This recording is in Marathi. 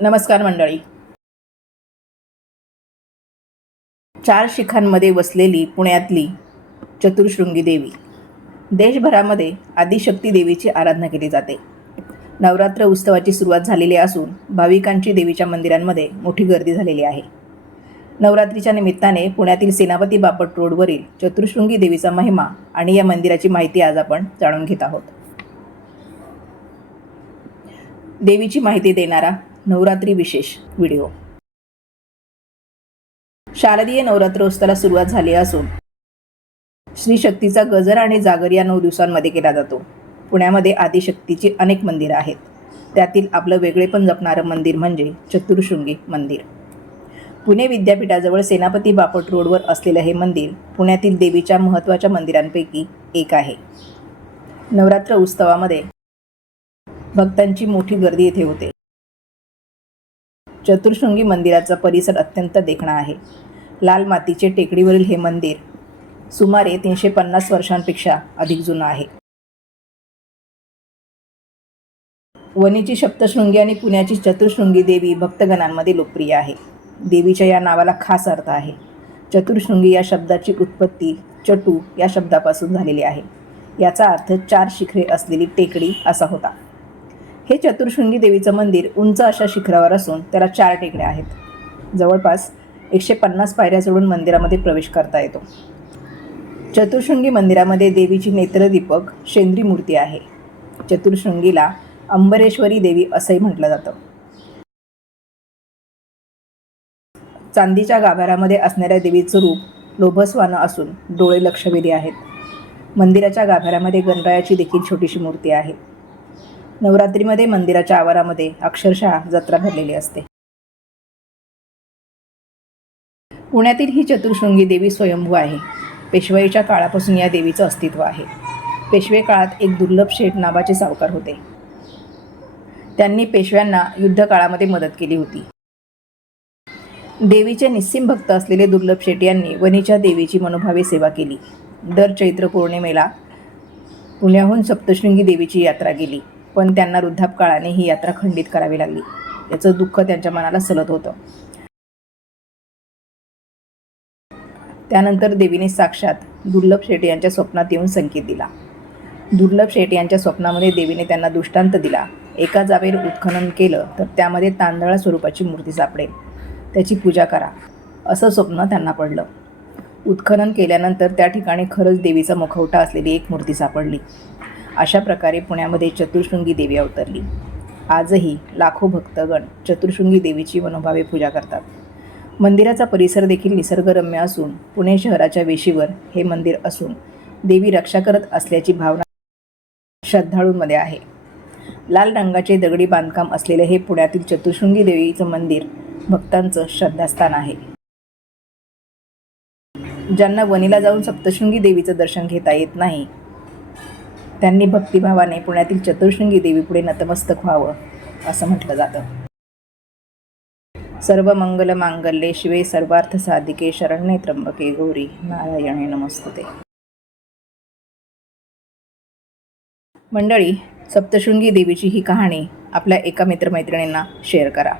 नमस्कार मंडळी. चार शिखांमध्ये वसलेली पुण्यातली चतुर्शृंगी देवी. देशभरामध्ये आदिशक्ती देवीची आराधना केली जाते. नवरात्र उत्सवाची सुरुवात झालेली असून भाविकांची देवीच्या मंदिरांमध्ये मोठी गर्दी झालेली आहे. नवरात्रीच्या निमित्ताने पुण्यातील सेनापती बापट रोडवरील चतुर्शृंगी देवीचा महिमा आणि या मंदिराची माहिती आज आपण जाणून घेत आहोत. देवीची माहिती देणारा नवरात्री विशेष व्हिडिओ. शारदीय नवरात्रोत्सवाला सुरुवात झाली असून श्री शक्तीचा गजर आणि जागर या नऊ दिवसांमध्ये केला जातो. पुण्यामध्ये आदिशक्तीची अनेक मंदिरं आहेत. त्यातील आपलं वेगळेपण जपणारं मंदिर म्हणजे चतुर्शृंगी मंदिर. पुणे विद्यापीठाजवळ सेनापती बापट रोडवर असलेलं हे मंदिर पुण्यातील देवीच्या महत्त्वाच्या मंदिरांपैकी एक आहे. नवरात्र उत्सवामध्ये भक्तांची मोठी गर्दी येथे होते. चतुर्शृंगी मंदिराचा परिसर अत्यंत देखणा आहे. लाल मातीचे टेकडीवरील हे मंदिर सुमारे तीनशे पन्नास वर्षांपेक्षा अधिक जुनं आहे. वणीची सप्तशृंगी आणि पुण्याची चतुर्शृंगी देवी भक्तगणांमध्ये लोकप्रिय आहे. देवीच्या या नावाला खास अर्थ आहे. चतुर्शृंगी या शब्दाची उत्पत्ती चटू या शब्दापासून झालेली आहे. याचा अर्थ चार शिखरे असलेली टेकडी असा होता. हे चतुर्शृंगी देवीचं मंदिर उंच अशा शिखरावर असून त्याला चार टेकड्या आहेत. जवळपास एकशे पन्नास पायऱ्या चढून मंदिरामध्ये प्रवेश करता येतो. चतुर्शृंगी मंदिरामध्ये देवीची नेत्रदीपक शेंद्री मूर्ती आहे. चतुर्शृंगीला अंबरेश्वरी देवी असंही म्हटलं जातं. चांदीच्या गाभाऱ्यामध्ये असणाऱ्या देवीचं रूप लोभस्वानं असून डोळे लक्षवेधी आहेत. मंदिराच्या गाभाऱ्यामध्ये गणरायाची देखील छोटीशी मूर्ती आहे. नवरात्रीमध्ये मंदिराच्या आवारामध्ये अक्षरशः जत्रा भरलेली असते. पुण्यातील ही चतुर्शृंगी देवी स्वयंभू आहे. पेशवाईच्या काळापासून या देवीचं अस्तित्व आहे. पेशवे काळात एक दुर्लभ शेठ नावाचे सावकार होते. त्यांनी पेशव्यांना युद्धकाळामध्ये मदत केली होती. देवीचे निस्सिम भक्त असलेले दुर्लभ शेठ यांनी वनीच्या देवीची मनोभावे सेवा केली. दर चैत्र पौर्णिमेला पुण्याहून सप्तशृंगी देवीची यात्रा गेली. पण त्यांना वृद्धापकाळाने ही यात्रा खंडित करावी लागली. याचं दुःख त्यांच्या मनाला सलत होतं. त्यानंतर देवीने साक्षात दुर्लभ शेट यांच्या स्वप्नात येऊन संकेत दिला. दुर्लभ शेट यांच्या स्वप्नामध्ये देवीने त्यांना दृष्टांत दिला. एका जागेवर उत्खनन केलं तर त्यामध्ये तांदळा स्वरूपाची मूर्ती सापडेल. त्याची पूजा करा. असं स्वप्न त्यांना पडलं. उत्खनन केल्यानंतर त्या ठिकाणी खरंच देवीचा मुखवटा असलेली एक मूर्ती सापडली. अशा प्रकारे पुण्यामध्ये चतुर्शृंगी देवी अवतरली. आजही लाखो भक्तगण चतुर्शृंगी देवीची मनोभावे पूजा करतात. मंदिराचा परिसर देखील निसर्गरम्य असून पुणे शहराच्या वेशीवर हे मंदिर असून देवी रक्षा करत असल्याची भावना श्रद्धाळूंमध्ये आहे. लाल रंगाचे दगडी बांधकाम असलेले हे पुण्यातील चतुर्शृंगी देवीचं मंदिर भक्तांचं श्रद्धास्थान आहे. ज्यांना वणीला जाऊन सप्तशृंगी देवीचं दर्शन घेता येत नाही त्यांनी भक्तिभावाने पुण्यातील चतुर्शृंगी देवीपुढे नतमस्तक व्हावं असं म्हटलं जातं. सर्व मंगल मांगल्ये शिवे सर्वार्थ साधिके शरण्ये त्र्यंबके गौरी नारायणे नमस्ते. मंडळी सप्तशृंगी देवीची ही कहाणी आपल्या एका मित्रमैत्रिणींना शेअर करा.